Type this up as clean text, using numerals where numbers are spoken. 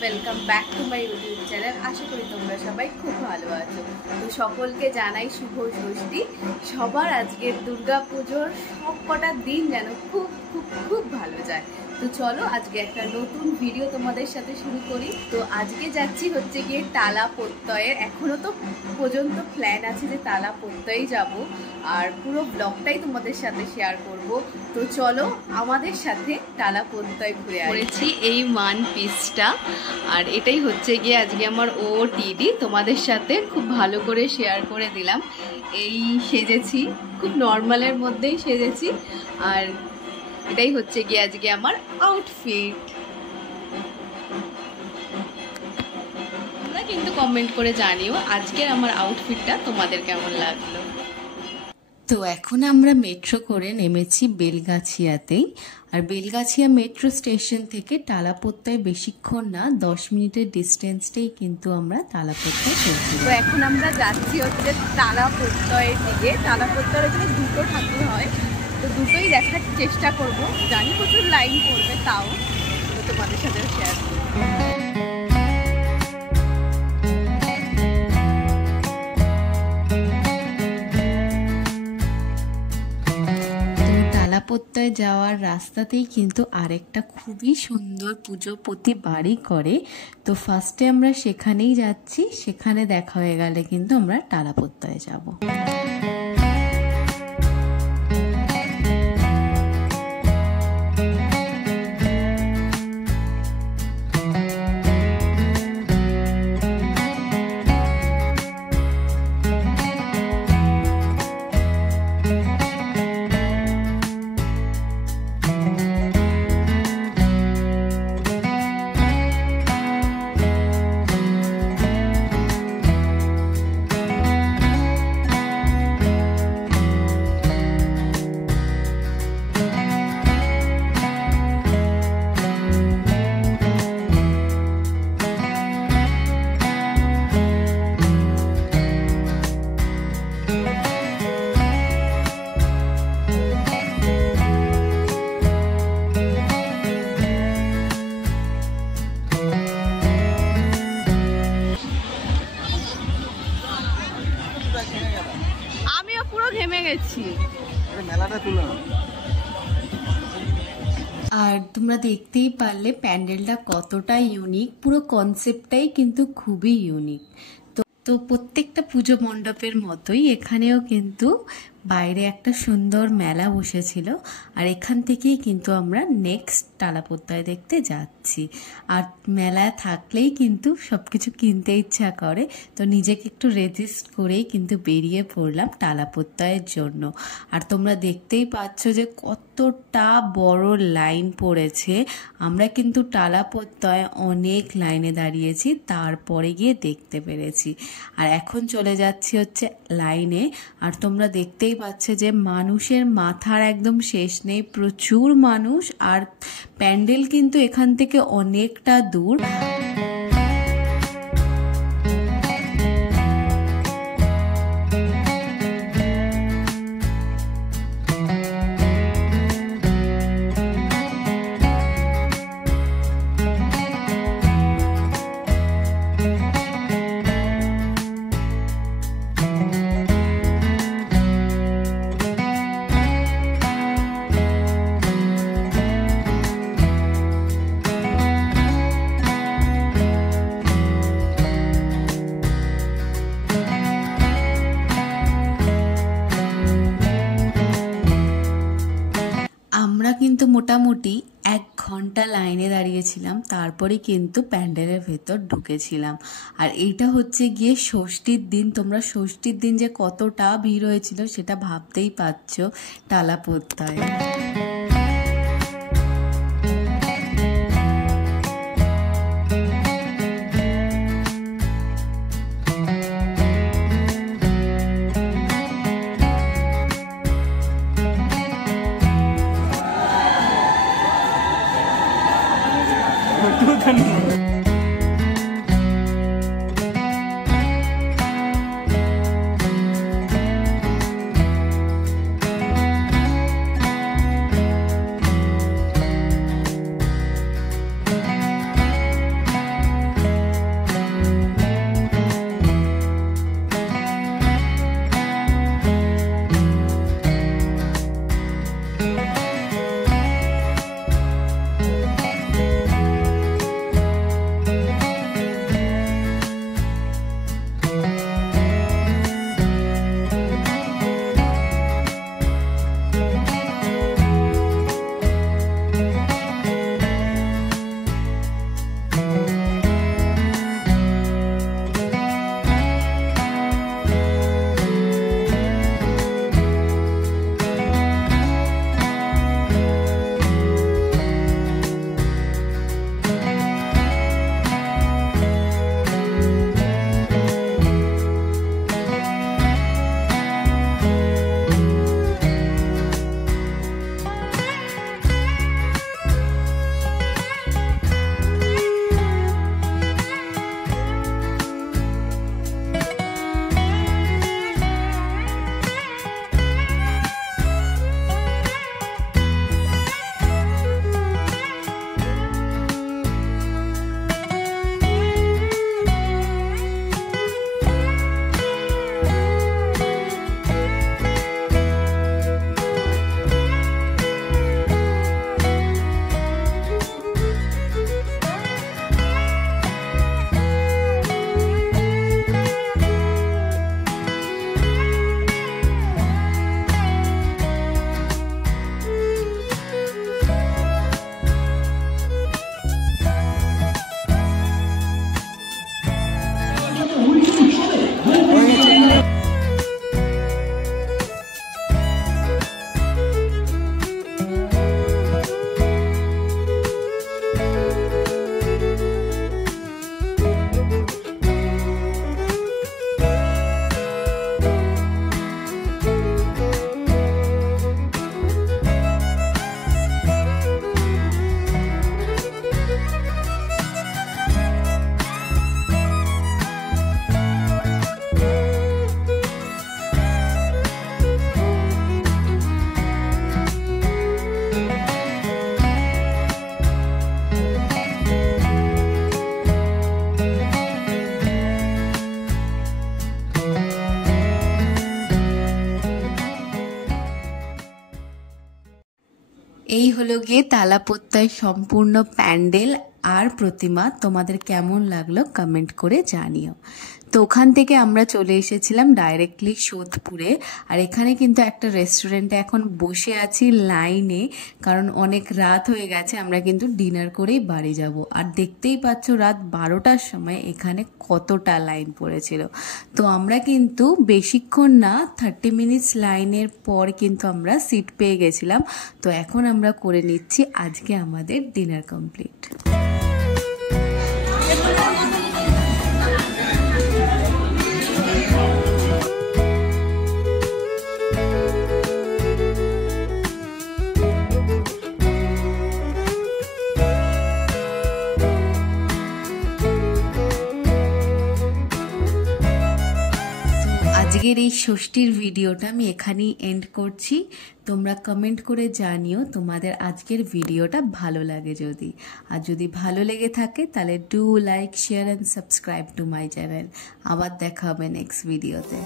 Welcome back to my YouTube channel. আশা করি তোমরা সবাই খুব ভালো আছো। তো সকলকে জানাই শুভ ষষ্ঠী। সবার আজকের দুর্গা পুজোর সব কটা দিন যেন খুব খুব খুব ভালো যায়। তো চলো আজকে একটা নতুন ভিডিও তোমাদের সাথে শুরু করি। তো আজকে যাচ্ছি হচ্ছে গিয়ে টালা প্রত্যয়ের। এখনো তো পর্যন্ত প্ল্যান আছে যে টালা প্রত্যয়ে যাব, আর পুরো ব্লগটাই তোমাদের সাথে শেয়ার করব। তো চলো আমাদের সাথে টালা প্রত্যয় ঘুরে আসি। এই ওয়ান পিসটা, আর এটাই হচ্ছে গিয়ে আজকে আমার ওটিডি। তোমাদের সাথে খুব ভালো করে শেয়ার করে দিলাম। এই সেজেছি, খুব নর্মালের মধ্যেই সেজেছি, আর এটাই হচ্ছে গিয়ে আজকে আমার আউটফিট। তোমরা কিন্তু কমেন্ট করে জানিও আজকের আমার আউটফিটটা তোমাদের কেমন লাগলো। তো এখন আমরা মেট্রো করে নেমেছি বেলগাছিয়াতেই। আর বেলগাছিয়া মেট্রো স্টেশন থেকে টালা প্রত্যয় বেশিক্ষণ না, 10 মিনিটের ডিস্টেন্সটাই কিন্তু আমরা টালা প্রত্যয় পৌঁছি। তো এখন আমরা যাচ্ছি হচ্ছে টালা প্রত্যয়ের দিকে। টালা প্রত্যয়ের এখানে দুটো ঠাকুর হয়, তো দুটোই দেখার চেষ্টা করব। জানি প্রচুর লাইন পড়বে, তাও তো তোমাদের সাথে শেয়ার করব। প্রত্যয় যাওয়ার রাস্তাতেই কিন্তু আরেকটা খুবই সুন্দর পুজো প্রতিবারই করে। তো ফার্স্টে আমরা সেখানেই যাচ্ছি, সেখানে দেখা হয়ে গেলে কিন্তু আমরা টালা প্রত্যয়ে যাব। আমিও পুরো ঘেমে গেছি। আর তোমরা দেখতেই পারলে প্যান্ডেলটা কতটা ইউনিক, পুরো কনসেপ্টটাই কিন্তু খুবই ইউনিক। তো প্রত্যেকটা পুজো মণ্ডপের মতোই এখানেও কিন্তু বাইরে একটা সুন্দর মেলা বসেছিল, আর এখান থেকেই কিন্তু আমরা নেক্সট টালা প্রত্যয় দেখতে যাচ্ছি। আর মেলায় থাকলেই কিন্তু সব কিছু কিনতে ইচ্ছা করে, তো নিজেকে একটু রেজিস্ট করেই কিন্তু বেরিয়ে পড়লাম টালা প্রত্যয়ের জন্য। আর তোমরা দেখতেই পাচ্ছ যে কতটা বড় লাইন পড়েছে। আমরা কিন্তু টালা প্রত্যয় অনেক লাইনে দাঁড়িয়েছি, তারপরে গিয়ে দেখতে পেরেছি। আর এখন চলে যাচ্ছি হচ্ছে লাইনে। আর তোমরা দেখতেই পাচ্ছে যে মানুষের মাথার একদম শেষ নেই, প্রচুর মানুষ। আর প্যান্ডেল কিন্তু এখান থেকে অনেকটা দূর। আমরা কিন্তু মোটামুটি 1 ঘন্টা লাইনে দাঁড়িয়েছিলাম, তারপরে কিন্তু প্যান্ডেলের ভেতর ঢুকেছিলাম। আর এইটা হচ্ছে গিয়ে ষষ্ঠীর দিন। তোমরা ষষ্ঠীর দিন যে কতটা ভিড় হয়েছিল সেটা ভাবতেই পারছো টালা প্রত্যয়ে। এই হলো গিয়ে তালাপোত্তায় সম্পূর্ণ প্যান্ডেল আর প্রতিমা। তোমাদের কেমন লাগলো কমেন্ট করে জানিও। তো ওখান থেকে আমরা চলে এসেছিলাম ডাইরেক্টলি সোদপুরে। আর এখানে কিন্তু একটা রেস্টুরেন্টে এখন বসে আছি লাইনে, কারণ অনেক রাত হয়ে গেছে, আমরা কিন্তু ডিনার করেই বাড়ি যাব। আর দেখতেই পাচ্ছ রাত 12টার সময় এখানে কতটা লাইন পড়েছিল। তো আমরা কিন্তু বেশিক্ষণ না, 30 মিনিটস লাইনের পর কিন্তু আমরা সিট পেয়ে গেছিলাম। তো এখন আমরা করে নিচ্ছি আজকে আমাদের ডিনার কমপ্লিট। আজকের এই ষষ্ঠীর ভিডিওটা আমি এখানেই এন্ড করছি। তোমরা কমেন্ট করে জানিও তোমাদের আজকের ভিডিওটা ভালো লাগে যদি। আর যদি ভালো লেগে থাকে তাহলে do like, share and subscribe to my channel. আবার দেখা হবে নেক্সট ভিডিওতে।